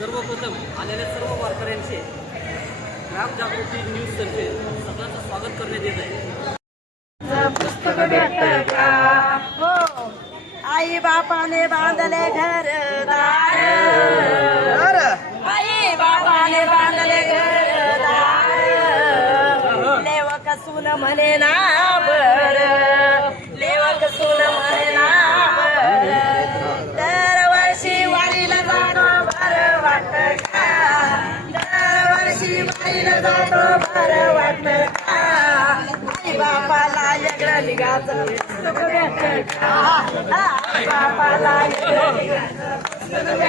सर्वप्रथम आलेल्या सर्व वारकऱ्यांचे ग्राम जागृती न्यूज तर्फे सगळ्यांचं स्वागत करण्यात येत आहे. आई बापाने बांधले घर दार. आई बापाने बांधले घर दार लेवक सुन म्हणे ना दरवर्षी जातो बर वाटत का? आई बापाला वेगळं निघाचं का? आई बापाला वेगळं निघाचं